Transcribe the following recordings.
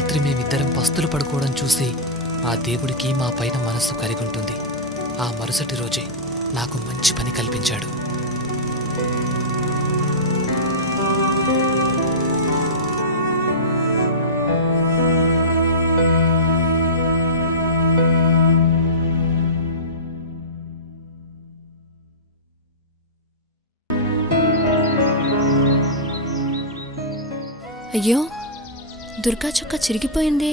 రాత్రి మేమిద్దరం పస్తులు పడుకోవడం చూసి ఆ దేవుడికి మా పైన మనస్సు కరిగుంటుంది. ఆ మరుసటి రోజే నాకు మంచి పని కల్పించాడు. అయ్యో, దుర్గా చొక్కా చిరిగిపోయింది.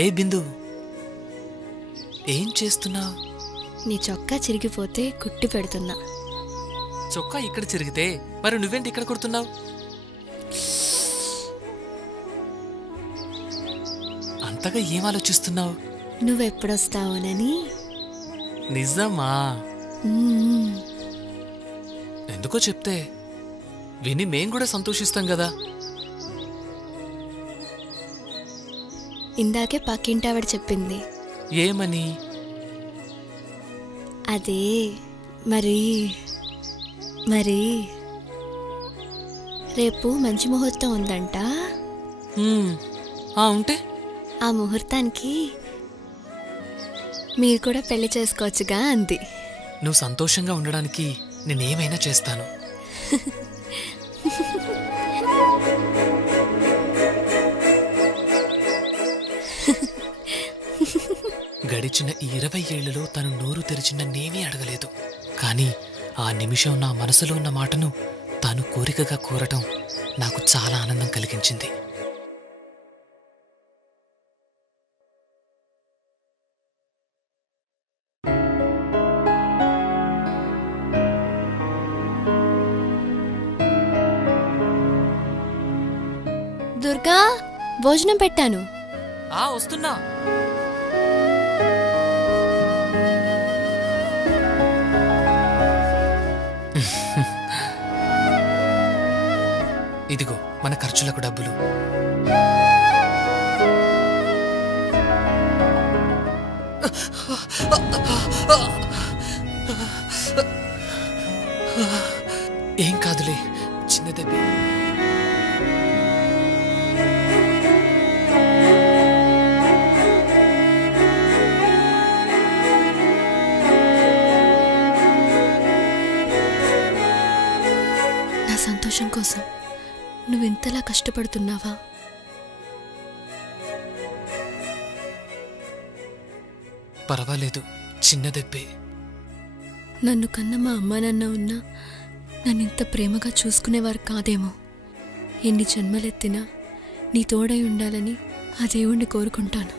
ఏ బిందు, ఏం చేస్తున్నావు? నీ చొక్కా చిరిగిపోతే కుట్టి పెడుతున్నా. చొక్కా ఇక్కడ చిరిగితే మరి నువ్వేంటి ఇక్కడ కుడుతున్నావు? అంతగా ఏం ఆలోచిస్తున్నావు? నువ్వెప్పుడొస్తావునని. నిజమా? ఎందుకో చెప్తే విని మేం కూడా సంతోషిస్తాం కదా. ఇందాకే పక్కింటావిడ చెప్పింది. ఏమని? అదే మరి మరి రేపు మంచి ముహూర్తం ఉందంట. ఉంటే ఆ ముహూర్తానికి మీరు కూడా పెళ్లి చేసుకోవచ్చుగా అంది. నువ్వు సంతోషంగా ఉండడానికి నేనేమైనా చేస్తాను. గడిచిన 20 ఏళ్లలో తను నోరు తెరిచిన నేమీ అడగలేదు. కానీ ఆ నిమిషం నా మనసులో ఉన్న మాటను తాను కోరికగా కోరటం నాకు చాలా ఆనందం కలిగించింది. దుర్గా, భోజనం పెట్టాను. వస్తున్నా. ఇదిగో మన ఖర్చులకు డబ్బులు. ఏం కాదులే, చిన్న దెబ్బ. నా సంతోషం కోసం నువ్వెంతలా కష్టపడుతున్నావా? పర్వాలేదు, చిన్న దెబ్బే. నన్ను కన్న మా అమ్మా నాన్న ఉన్నా నన్నింత ప్రేమగా చూసుకునేవారు కాదేమో. ఎన్ని జన్మలెత్తినా నీ తోడై ఉండాలని ఆ దేవుణ్ణి కోరుకుంటాను.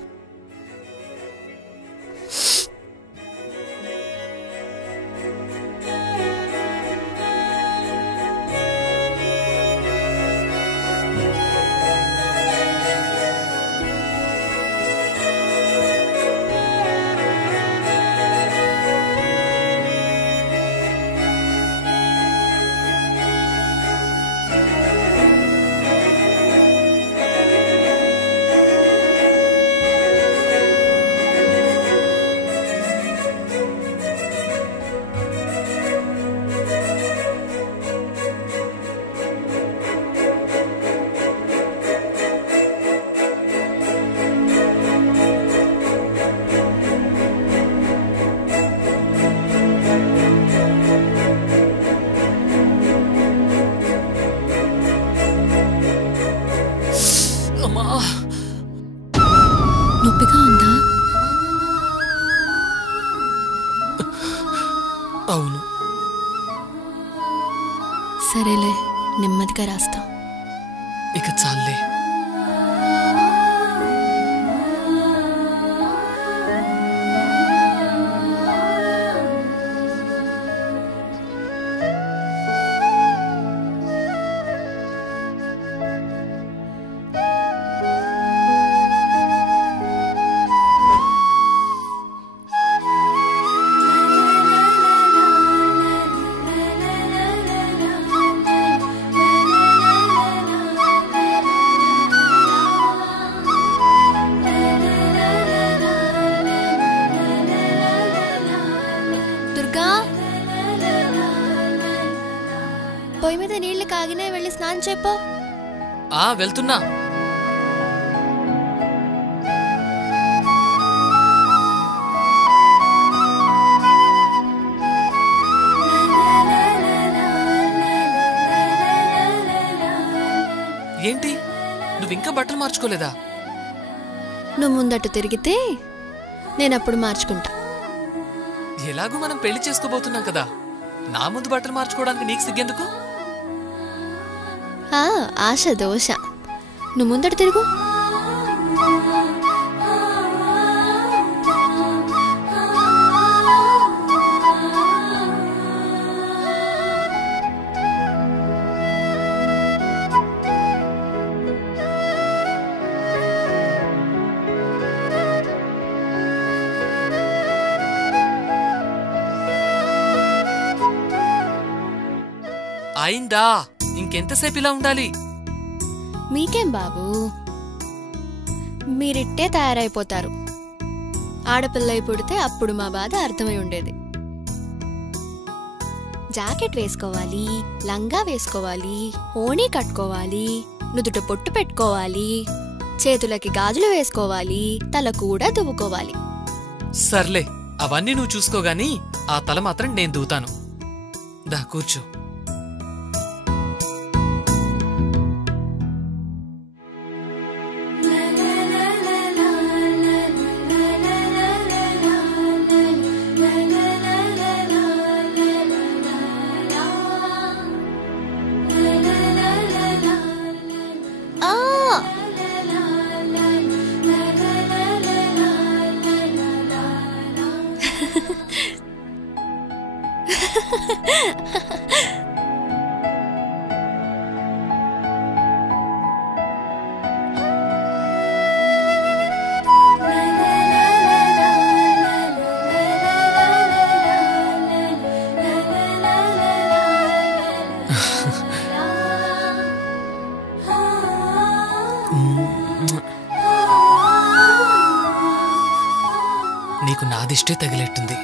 నొప్పిగా ఉందా? అవును. సరేలే, నెమ్మదిగా రాస్తా. ఇక చాలే. పొయ్యి మీద నీళ్లు కాగినే వెళ్ళి స్నానం చెప్పు. వెళ్తున్నా. ఏంటి, నువ్వింకా బట్టలు మార్చుకోలేదా? నువ్వు ముందట్టు తిరిగితే నేనప్పుడు మార్చుకుంటా. ఎలాగూ మనం పెళ్లి చేసుకోబోతున్నాం కదా, నా ముందు బట్టలు మార్చుకోవడానికి నీకు సిగ్గెందుకు? ఆశ దోష. నువ్వు ముందట తిరుగు. అయిందా? ఇంకెంతసేపు ఇలా ఉండాలి? మీకేం బాబు, మీరిట్టే తయారైపోతారు. ఆడపిల్లై పుడితే అప్పుడు మా బాధ అర్థమై ఉండేది. జాకెట్ వేసుకోవాలి, లంగా వేసుకోవాలి, ఓణీ కట్టుకోవాలి, నుదుట పొట్టు పెట్టుకోవాలి, చేతులకి గాజులు వేసుకోవాలి, తల కూడా దువ్వుకోవాలి. సర్లే, అవన్నీ నువ్వు చూసుకోగాని ఆ తల మాత్రం నేను దూతాను. దా కూర్చో. నీకు నాదిష్టే తగిలేట్టుంది.